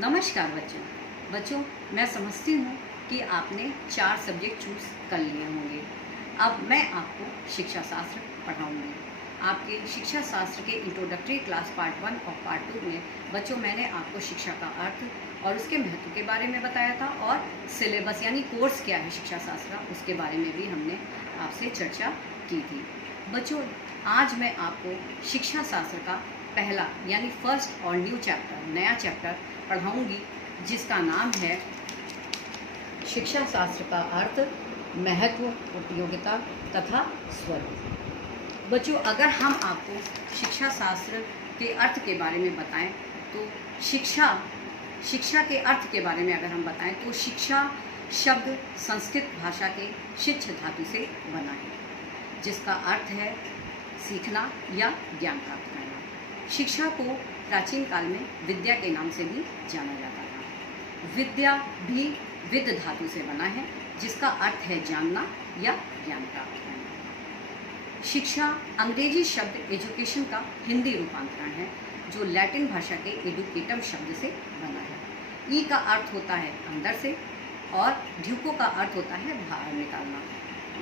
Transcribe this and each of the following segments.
नमस्कार बच्चों, मैं समझती हूँ कि आपने 4 सब्जेक्ट चूज़ कर लिए होंगे। अब मैं आपको शिक्षा शास्त्र पढ़ाऊँगी। आपके शिक्षा शास्त्र के इंट्रोडक्टरी क्लास पार्ट 1 और पार्ट 2 में बच्चों मैंने आपको शिक्षा का अर्थ और उसके महत्व के बारे में बताया था और सिलेबस यानी कोर्स क्या है शिक्षा शास्त्र का उसके बारे में भी हमने आपसे चर्चा की थी। बच्चों, आज मैं आपको शिक्षा शास्त्र का पहला यानी फर्स्ट और नया चैप्टर पढ़ाऊंगी जिसका नाम है शिक्षा शास्त्र का अर्थ, महत्व, उपयोगिता तथा स्वरूप। बच्चों, अगर हम आपको शिक्षा शास्त्र के अर्थ के बारे में बताएं तो शिक्षा के अर्थ के बारे में अगर हम बताएं तो शिक्षा शब्द संस्कृत भाषा के शिक्ष धातु से बना है जिसका अर्थ है सीखना या ज्ञान प्राप्त करना। शिक्षा को प्राचीन काल में विद्या के नाम से भी जाना जाता था। विद्या भी विद धातु से बना है जिसका अर्थ है जानना या ज्ञान प्राप्त करना। शिक्षा अंग्रेजी शब्द एजुकेशन का हिंदी रूपांतरण है जो लैटिन भाषा के एडुकेटम शब्द से बना है। ई का अर्थ होता है अंदर से और ड्यूको का अर्थ होता है बाहर निकालना।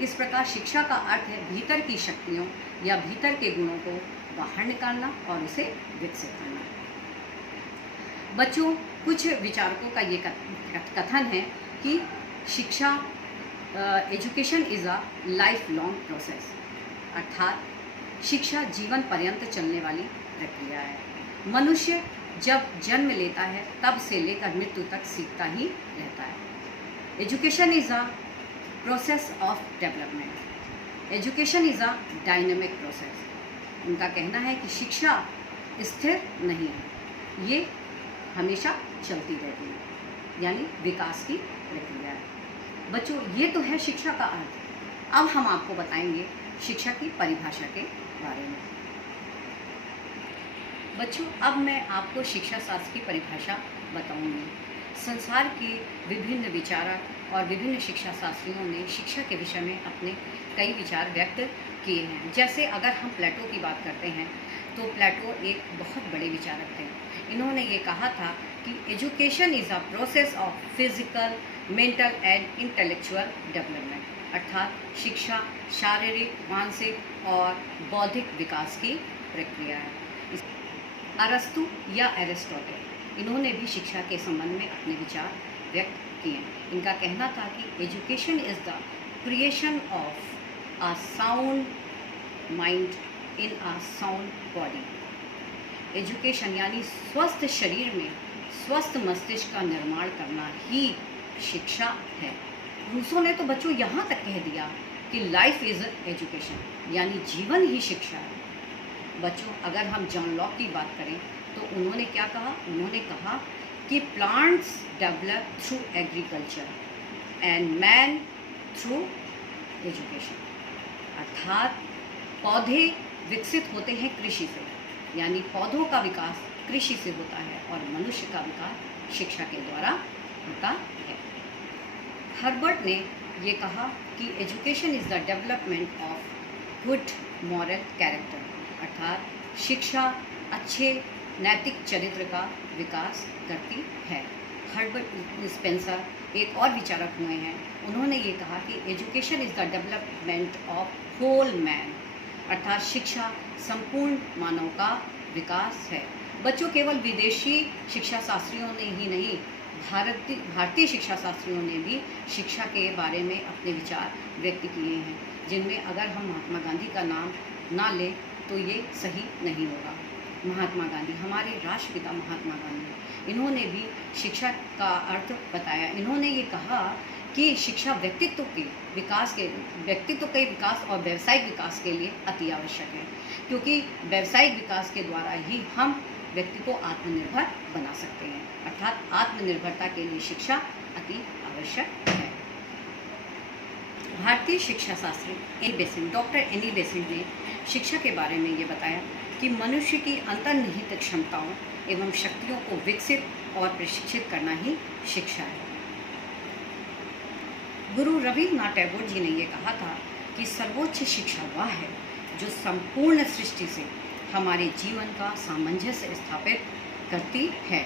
इस प्रकार शिक्षा का अर्थ है भीतर की शक्तियों या भीतर के गुणों को बाहर निकालना और उसे विकसित करना। बच्चों, कुछ विचारकों का ये कथन है कि शिक्षा education is a life long process, अर्थात शिक्षा जीवन पर्यंत चलने वाली प्रक्रिया है। मनुष्य जब जन्म लेता है तब से लेकर मृत्यु तक सीखता ही रहता है। Education is a process of development. Education is a dynamic process. उनका कहना है कि शिक्षा स्थिर नहीं है, ये हमेशा चलती रहती है, यानी विकास की प्रक्रिया है। बच्चों, ये तो है शिक्षा का अर्थ। अब हम आपको बताएंगे शिक्षा की परिभाषा के बारे में। बच्चों, अब मैं आपको शिक्षा शास्त्र की परिभाषा बताऊंगी। संसार के विभिन्न विचारक और विभिन्न शिक्षा शास्त्रियों ने शिक्षा के विषय में अपने कई विचार व्यक्त किए हैं। जैसे अगर हम प्लेटो की बात करते हैं तो प्लेटो एक बहुत बड़े विचारक थे। इन्होंने ये कहा था कि education is a process of physical, mental and intellectual development, अर्थात शिक्षा शारीरिक, मानसिक और बौद्धिक विकास की प्रक्रिया है। अरस्तु या एरिस्टोटल, इन्होंने भी शिक्षा के संबंध में अपने विचार व्यक्त किए। इनका कहना था कि education is the creation of a sound mind in a sound body. Education यानी स्वस्थ शरीर में स्वस्थ मस्तिष्क का निर्माण करना ही शिक्षा है। रूसो ने तो बच्चों यहाँ तक कह दिया कि लाइफ इज़ एजुकेशन, यानी जीवन ही शिक्षा है। बच्चों, अगर हम जॉन लॉक की बात करें तो उन्होंने क्या कहा? उन्होंने कहा कि plants develop through agriculture and man through education, अर्थात पौधे विकसित होते हैं कृषि से, यानी पौधों का विकास कृषि से होता है और मनुष्य का विकास शिक्षा के द्वारा होता है। हर्बर्ट ने ये कहा कि education is the development of good moral character, अर्थात शिक्षा अच्छे नैतिक चरित्र का विकास करती है। हर्बर्ट स्पेंसर एक और विचारक हुए हैं। उन्होंने ये कहा कि education is the development of whole man, अर्थात शिक्षा संपूर्ण मानव का विकास है। बच्चों, केवल विदेशी शिक्षा शास्त्रियों ने ही नहीं, भारतीय शिक्षा शास्त्रियों ने भी शिक्षा के बारे में अपने विचार व्यक्त किए हैं, जिनमें अगर हम महात्मा गांधी का नाम ना लें तो ये सही नहीं होगा। महात्मा गांधी, हमारे राष्ट्रपिता महात्मा गांधी, इन्होंने भी शिक्षा का अर्थ बताया। इन्होंने ये कहा कि शिक्षा व्यक्तित्व के विकास और व्यावसायिक विकास के लिए अति आवश्यक है, क्योंकि व्यावसायिक विकास के द्वारा ही हम व्यक्ति को आत्मनिर्भर बना सकते हैं, अर्थात आत्मनिर्भरता के लिए शिक्षा अति आवश्यक है। भारतीय शिक्षा शास्त्री डॉक्टर एनी बेसेंट ने शिक्षा के बारे में ये बताया कि मनुष्य की अंतर्निहित क्षमताओं एवं शक्तियों को विकसित और प्रशिक्षित करना ही शिक्षा है। गुरु रविन्द्रनाथ टैगोर जी ने ये कहा था कि सर्वोच्च शिक्षा वह है जो संपूर्ण सृष्टि से हमारे जीवन का सामंजस्य स्थापित करती है।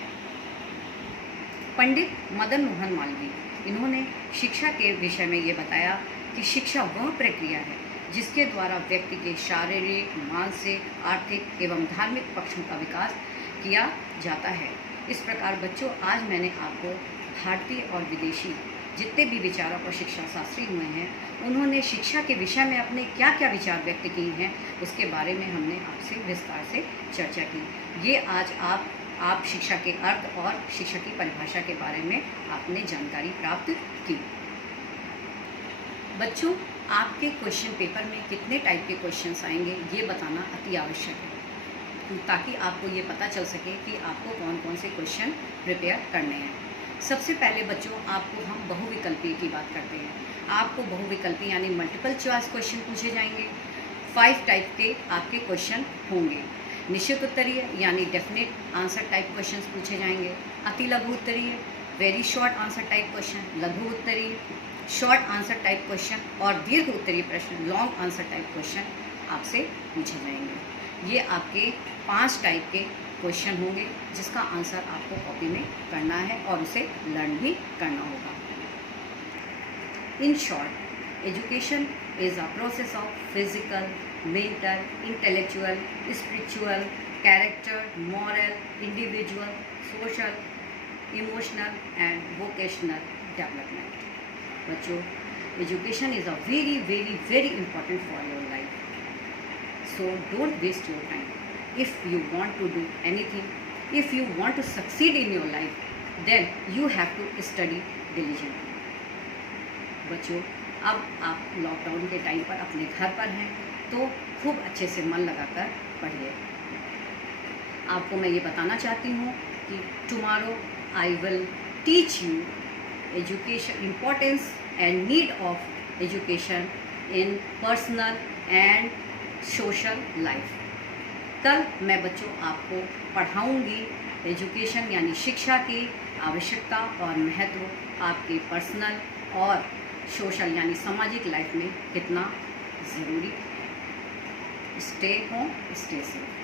पंडित मदन मोहन मालवीय, इन्होंने शिक्षा के विषय में ये बताया कि शिक्षा वह प्रक्रिया है जिसके द्वारा व्यक्ति के शारीरिक, मानसिक, आर्थिक एवं धार्मिक पक्षों का विकास किया जाता है। इस प्रकार बच्चों, आज मैंने आपको भारतीय और विदेशी जितने भी विचारक और शिक्षा शास्त्री हुए हैं, उन्होंने शिक्षा के विषय में अपने क्या क्या विचार व्यक्त किए हैं, उसके बारे में हमने आपसे विस्तार से चर्चा की। ये आज आप शिक्षा के अर्थ और शिक्षा की परिभाषा के बारे में आपने जानकारी प्राप्त की। बच्चों, आपके क्वेश्चन पेपर में कितने टाइप के क्वेश्चंस आएंगे ये बताना अति आवश्यक है, ताकि आपको ये पता चल सके कि आपको कौन कौन से क्वेश्चन प्रिपेयर करने हैं। सबसे पहले बच्चों, आपको हम बहुविकल्पीय की बात करते हैं। आपको बहुविकल्पी यानी मल्टीपल चॉइस क्वेश्चन पूछे जाएंगे। 5 टाइप के आपके क्वेश्चन होंगे। निश्चित उत्तरीय यानी डेफिनेट आंसर टाइप क्वेश्चंस पूछे जाएंगे। अति लघु उत्तरीय very short answer type question, लघु उत्तरीय शॉर्ट आंसर टाइप क्वेश्चन और दीर्घ उत्तरीय प्रश्न लॉन्ग आंसर टाइप क्वेश्चन आपसे पूछे जाएंगे। ये आपके 5 टाइप के क्वेश्चन होंगे जिसका आंसर आपको कॉपी में करना है और उसे लर्न भी करना होगा। In short, education is a process of physical, mental, intellectual, spiritual, character, moral, individual, social, emotional and vocational development. बच्चों, education is a very very very important for your life, so don't waste your time. If you want to do anything, if you want to succeed in your life, then you have to study diligently. बच्चों, अब आप lockdown के time पर अपने घर पर हैं तो खूब अच्छे से मन लगाकर पढ़िए। आपको मैं ये बताना चाहती हूँ कि tomorrow I will teach you education importance and need of education in personal and social life. कल मैं बच्चों आपको पढ़ाऊंगी एजुकेशन यानी शिक्षा की आवश्यकता और महत्व आपके पर्सनल और सोशल यानी सामाजिक लाइफ में कितना ज़रूरी है। Stay home, stay safe.